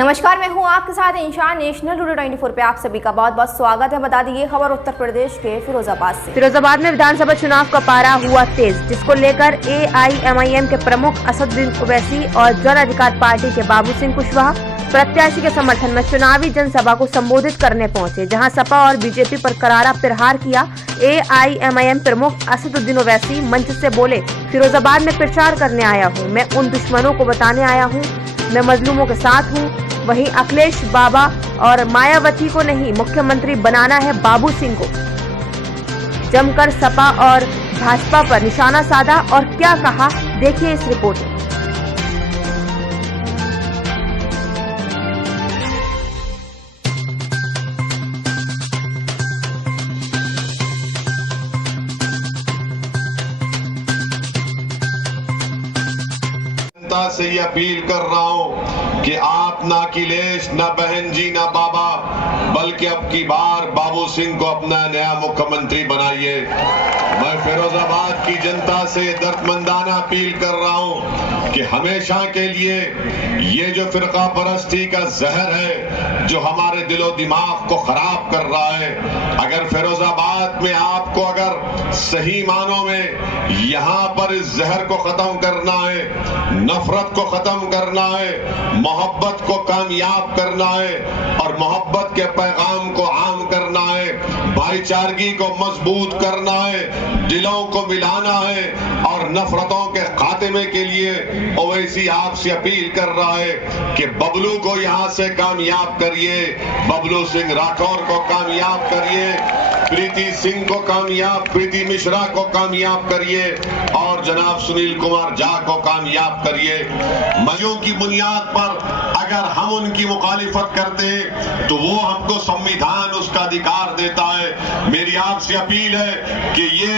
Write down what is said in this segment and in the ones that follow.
नमस्कार, मैं हूं आपके साथ इंशान। नेशनल टुडे 24 पे आप सभी का बहुत बहुत स्वागत है। बता दी ये खबर उत्तर प्रदेश के फिरोजाबाद से। फिरोजाबाद में विधानसभा चुनाव का पारा हुआ तेज, जिसको लेकर AIMIM के प्रमुख असदुद्दीन ओवैसी और जन अधिकार पार्टी के बाबू सिंह कुशवाहा प्रत्याशी के समर्थन में चुनावी जनसभा को संबोधित करने पहुंचे, जहां सपा और बीजेपी पर करारा प्रहार किया। AIMIM प्रमुख असदुद्दीन ओवैसी मंच से बोले, फिरोजाबाद में प्रचार करने आया हूं, मैं उन दुश्मनों को बताने आया हूं, मैं मजलूमों के साथ हूं। वहीं अखिलेश बाबा और मायावती को नहीं, मुख्यमंत्री बनाना है बाबू सिंह को। जमकर सपा और भाजपा पर निशाना साधा और क्या कहा, देखिए इस रिपोर्ट में। से ये अपील कर रहा हूं कि आप ना अखिलेश, ना बहन जी, ना बाबा, बल्कि अब की बार बाबू सिंह को अपना नया मुख्यमंत्री बनाइए। मैं फिरोजाबाद की जनता से दर्दमंदाना अपील कर रहा हूं कि हमेशा के लिए ये जो फिरका परस्ती का जहर है जो हमारे दिलो दिमाग को खराब कर रहा है, अगर फिरोजाबाद में आपको अगर सही मानों में यहाँ पर इस जहर को खत्म करना है, नफरत को खत्म करना है, मोहब्बत को कामयाब करना है और मोहब्बत के पैगाम को आम करना है, भाईचारगी को मजबूत करना है, दिलों को मिलाना है और नफरतों के खात्मे के लिए ओवैसी आपसे अपील कर रहा है कि बबलू को यहां से कामयाब करिए, बबलू सिंह राठौर को कामयाब करिए, प्रीति सिंह को कामयाब, प्रीति मिश्रा को कामयाब करिए और जनाब सुनील कुमार झा को कामयाब करिए। मजों की बुनियाद पर अगर हम उनकी मुखालिफत करते हैं तो वो हमको संविधान उसका अधिकार देता है। मेरी आपसे अपील है कि ये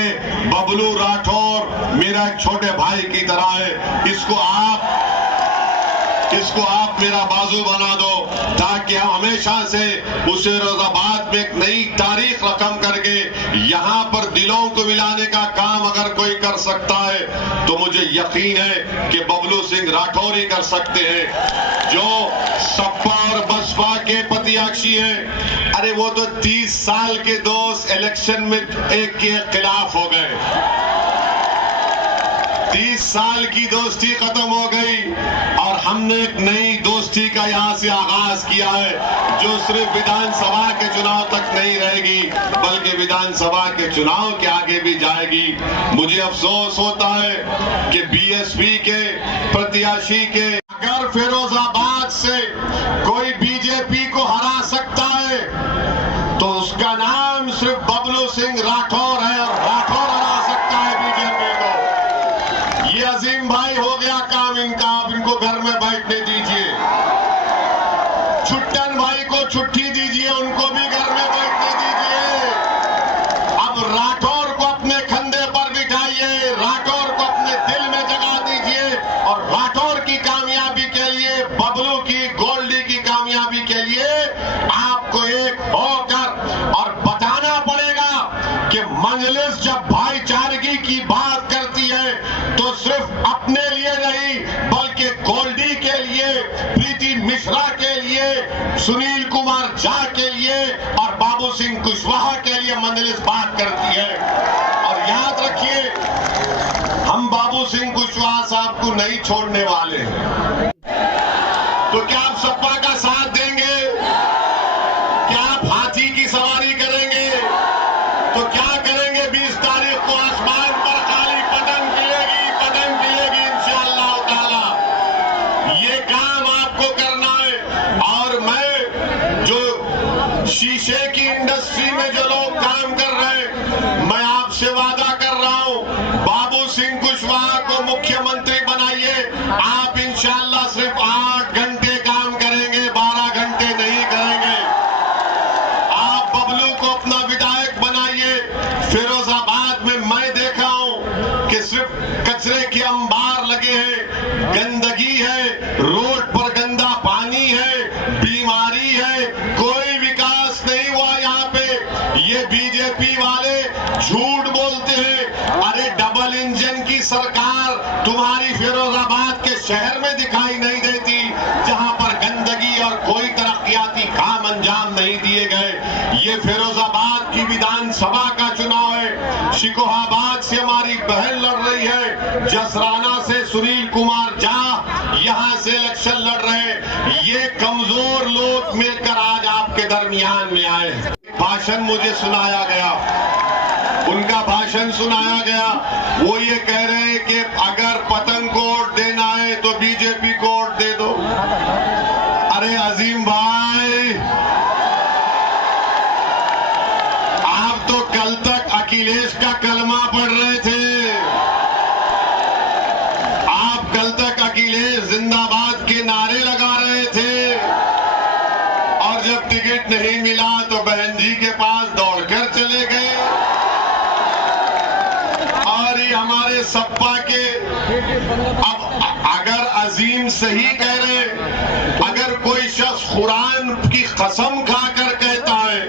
बबलू राठौर मेरा एक छोटे भाई की तरह है, इसको आप मेरा बाजू बना दो ताकि हम हमेशा से उसे फिरोजाबाद में एक नई तारीख रकम करके यहाँ पर दिलों को मिलाने का काम अगर कोई कर सकता है तो मुझे यकीन है कि बबलू सिंह राठौर ही कर सकते हैं, जो सपा और बसपा के प्रत्याशी हैं। अरे वो तो 30 साल के दोस्त इलेक्शन में एक के खिलाफ हो गए, 30 साल की दोस्ती खत्म हो गई और हमने एक नई दोस्ती का यहां से आगाज किया है जो सिर्फ विधानसभा के चुनाव तक नहीं रहेगी बल्कि विधानसभा के चुनाव के आगे भी जाएगी। मुझे अफसोस होता है कि बीएसपी के प्रत्याशी के अगर फिरोजाबाद से कोई बीजेपी को हरा सकता है तो उसका नाम सिर्फ बबलू सिंह राठौर है और राठौर हरा सकता है बीजेपी को। ये अजीम भाई हो गया काम इनका, आप इनको घर में बैठने दीजिए। छुट्टन भाई को छुट्टी दीजिए, उनको भी घर में बैठने दीजिए। अब राठौर को अपने कंधे पर बिठाइए, राठौर को अपने दिल में जगा दीजिए और राठौर की कामयाबी के लिए, बबलू की, गोल्डी की कामयाबी के लिए आपको एक होकर और बताना पड़ेगा कि मजलिस जब भाईचारगी की बात करती है तो सिर्फ अपने लिए नहीं बल्कि गोल्डी के लिए, प्रीति मिश्रा के लिए, सुनील कुमार झा के लिए और बाबू सिंह कुशवाहा के लिए मजलिस बात करती है। और याद रखिए, हम बाबू सिंह कुशवाहा साहब को नहीं छोड़ने वाले हैं। तो क्या आप सपा का साथ देंगे? क्या आप हाथी की सवारी करेंगे? तो क्या करेंगे 20 तारीख को आसमान पर खाली पतंग खिलेगी इंशाअल्लाह ताला। ये काम आपको करना है। और मैं जो शीशे की इंडस्ट्री में जो लोग काम कर रहे हैं, मैं आपसे वादा कर रहा हूं, बाबू सिंह कुशवाहा को मुख्यमंत्री बनाइए। आप इंशाअल्लाह सिर्फ 8 घंटे काम करेंगे, 12 घंटे नहीं करेंगे। आप बबलू को अपना विधायक बनाइए। फिरोजाबाद में मैं देखा हूं कि सिर्फ कचरे के अंबार लगे हैं, गंदगी है, रोड पर गंदा पानी है, बीमारी है, कोई विकास नहीं हुआ यहाँ पे। ये बीजेपी वाले झूठ बोलते हैं। अरे डबल इंजन की सरकार तुम्हारी फिरोजाबाद के शहर में दिखाई नहीं देती, जहां पर गंदगी और सभा का चुनाव है। शिकोहाबाद से हमारी बहन लड़ रही है, जसराना से सुनील कुमार झा यहाँ से इलेक्शन लड़ रहे हैं। ये कमजोर लोग मिलकर आज आपके दरमियान में आए। भाषण मुझे सुनाया गया, उनका भाषण सुनाया गया। वो ये कह रहे हैं कि अगर पतंग को वोट देना है तो बीजेपी को वोट दे दो। अरे अजीम भाई, आप तो कल तक अखिलेश का कलमा पढ़ रहे थे। आप कल तक अखिलेश जिंदाबाद के नारे लगा रहे थे, और जब टिकट नहीं मिला तो बहन जी के पास दौड़कर चले गए। और ये हमारे सपा के, अब अगर अजीम सही कह रहे, अगर कोई शख्स कुरान की कसम खाकर कहता है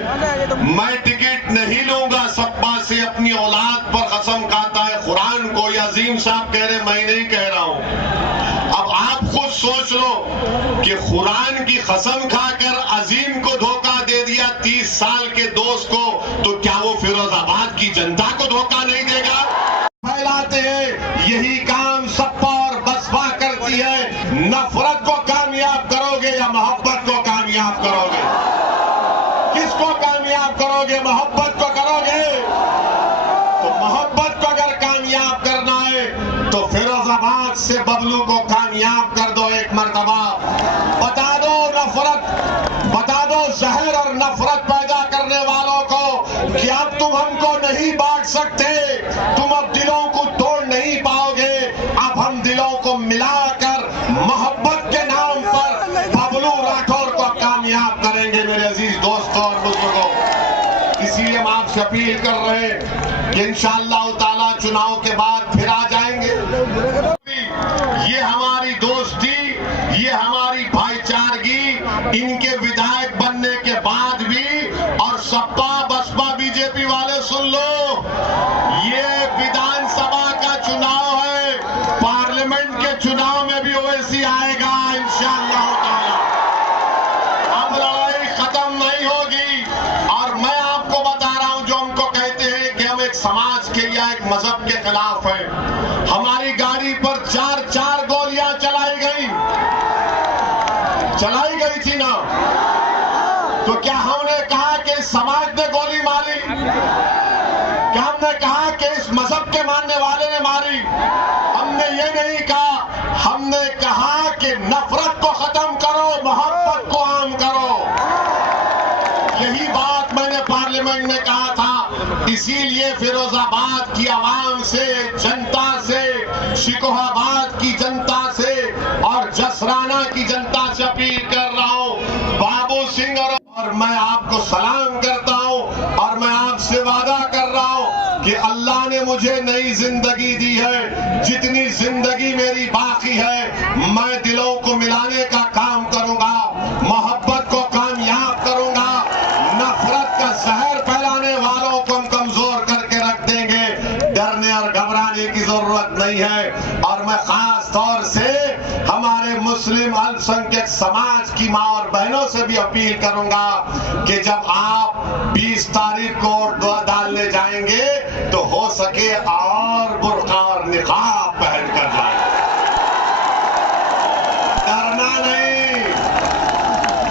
मैं टिकट नहीं लूंगा, सपा से अपनी औलाद पर कसम खाता है कुरान को, या अजीम साहब कह रहे मैं नहीं कह रहा हूं। अब आप खुद सोच लो कि कुरान की कसम खाकर अजीम को धोखा दे दिया 30 साल के दोस्त को, तो क्या वो फिरोजाबाद की जनता को धोखा नहीं देगा? फैलाते हैं, यही काम सपा और बसपा करती है। नफरत को कामयाब करोगे या मोहब्बत को कामयाब करोगे? किसको कामयाब करोगे? मोहब्बत को करोगे? तो मोहब्बत को अगर कामयाब करना है तो फिरोजाबाद से बबलू को कामयाब कर दो एक मर्तबा। बता दो नफरत, बता दो जहर और नफरत पैदा करने वालों को कि अब तुम हमको नहीं बांट सकते, तुम अब दिलों को तोड़ नहीं पाओगे। अब हम दिलों को मिलाकर मोहब्बत के नाम पर बबलू राठौर को कामयाब करेंगे मेरे अजीज दोस्तों और बुजुर्गों। इसीलिए हम आपसे अपील कर रहे हैं कि इंशाअल्लाह ताला चुनाव के बाद फिर आ जाएंगे। ये हमारी दोस्ती, ये हमारी भाईचारगी, इनके विधायक बनने के बाद भी, और सपा बसपा बीजेपी वाले सुन लो, ये विधानसभा का चुनाव है, पार्लियामेंट के चुनाव में भी ओवैसी आएगा इंशाअल्लाह ताला। अब लड़ाई खत्म नहीं होगी। और मैं आपको बता रहा हूं, जो हमको कहते हैं कि हम एक समाज के या एक मजहब के खिलाफ है, हमारी गाड़ी पर 4-4 गोलियां चलाई गई थी ना, तो क्या हमने कहा कि इस समाज ने गोली मारी? क्या हमने कहा कि इस मजहब के मानने वाले ने मारी? हमने ये नहीं कहा, हमने कहा कि नफरत को खत्म करो, मोहब्बत को आम करो। यही बात मैंने पार्लियामेंट में कहा था। इसीलिए फिरोजाबाद की आवाम से, जनता से, शिकोहाबाद की जनता से और जसराना की जनता से अपील कर रहा हूं, बाबू सिंह, और मैं आपको सलाम करता हूं, और मैं आपसे वादा कर रहा हूं कि अल्लाह ने मुझे नई जिंदगी दी है। जितनी जिंदगी मेरी बाकी है, मैं दिलों को मिलाने का काम करूंगा, मोहब्बत को कामयाब करूंगा, नफरत का जहर फैलाने वालों को हम कमजोर करके रख देंगे। डरने और घबराने की जरूरत नहीं है। और मैं खास तौर से हमारे मुस्लिम अल्पसंख्यक समाज की माँ और बहनों से भी अपील करूंगा कि जब आप 20 तारीख को वोट डालने जाएंगे तो हो सके और बुर्का और निकाब पहन कर जाए। डरना नहीं,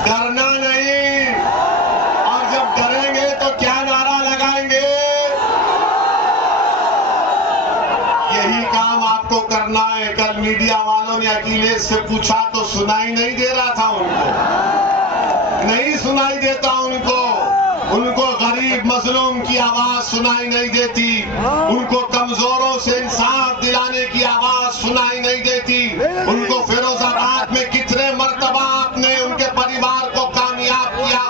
डरना नहीं। और जब डरेंगे तो क्या नारा लगाएंगे? यही काम आपको करना है। कल मीडिया वालों ने अखिलेश से पूछा तो सुनाई नहीं दे रहा था उनको, नहीं सुनाई देता उनको गरीब मजलूम की आवाज सुनाई नहीं देती, उनको कमजोरों से इंसाफ दिलाने की आवाज सुनाई नहीं देती। उनको फिरोजाबाद में कितने मर्तबा आपने उनके परिवार को कामयाब किया,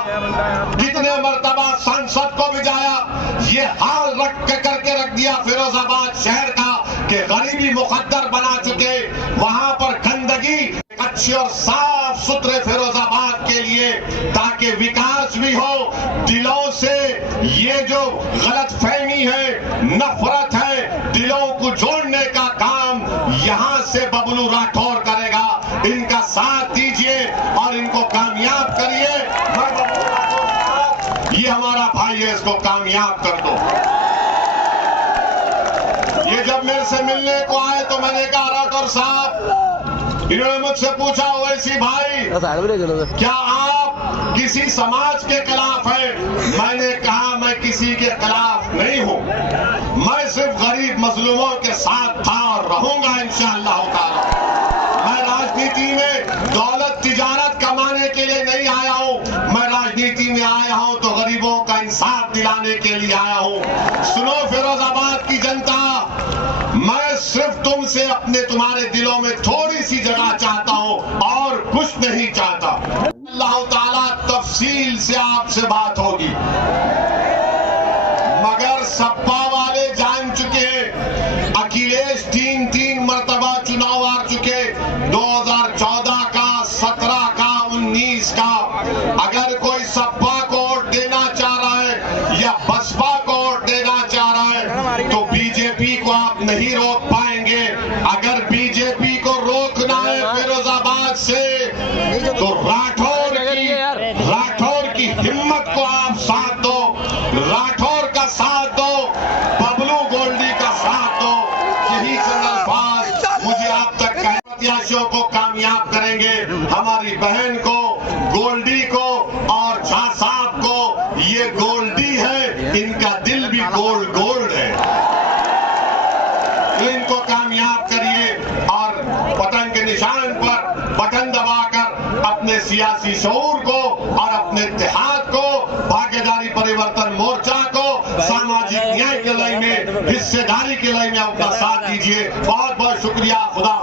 कितने मर्तबा संसद को भिजाया। ये हाल करके रख दिया फिरोजाबाद शहर का कि गरीबी मुकद्दर बना चुके। वहां पर गंदगी, अच्छे और साफ सुथरे फिरोजाबाद के लिए, ताकि विकास भी हो। दिलों से ये जो गलत फहमी है, नफरत है, दिलों को जोड़ने का काम यहां से बबलू राठौर करेगा। इनका साथ दीजिए और इनको कामयाब करिए। मैं बबलू राठौर ये हमारा भाई है, इसको कामयाब कर दो। ये जब मेरे से मिलने को आए तो मैंने कहा राठौर साहब, इन्होंने मुझसे पूछा ओवैसी भाई क्या आप किसी समाज के खिलाफ हैं? मैंने कहा मैं किसी के खिलाफ नहीं हूं, मैं सिर्फ गरीब मजलूमों के साथ था और रहूंगा इंशाअल्लाह ताला। मैं राजनीति में दौलत तिजारत कमाने के लिए नहीं आया हूं, मैं राजनीति में आया हूं तो गरीबों का इंसाफ दिलाने के लिए आया हूं। सुनो फिरोजाबाद की जनता, मैं सिर्फ तुमसे तुम्हारे दिलों में थोड़ी सी जगह चाहता हूं और कुछ नहीं चाहता। अल्लाह ताला तफसील से आपसे बात होगी, मगर सपा वाले जान चुके हैं। अखिलेश तीन मर्तबा चुनाव हार चुके, 2014 का, 17 का, 19 का। अगर कोई सपा को वोट देना चाह रहा है या बसपा को वोट देना चाह रहा है तो बीजेपी को आप नहीं रोक पाएंगे। अगर बीजेपी को रोकना है फिरोजाबाद से तो राठौर की हिम्मत को आप साथ दो, राठौर का साथ दो, बबलू गोल्डी का साथ दो। यही चंद अल्फाज मुझे आप तक कहे, प्रत्याशियों को कामयाब करेंगे। हमारी बहन को, गोल्डी को और झा साहब को, ये गोल्डी है, इनका दिल भी गोल्ड है, तो इनको कामयाब करिए और बटन के निशान पर बटन दबाकर अपने सियासी शऊर को और अपने इत्तेहाद को, भागीदारी परिवर्तन मोर्चा को सामाजिक न्याय के लय में, हिस्सेदारी के लय में अपना साथ दीजिए। बहुत बहुत शुक्रिया। खुदा।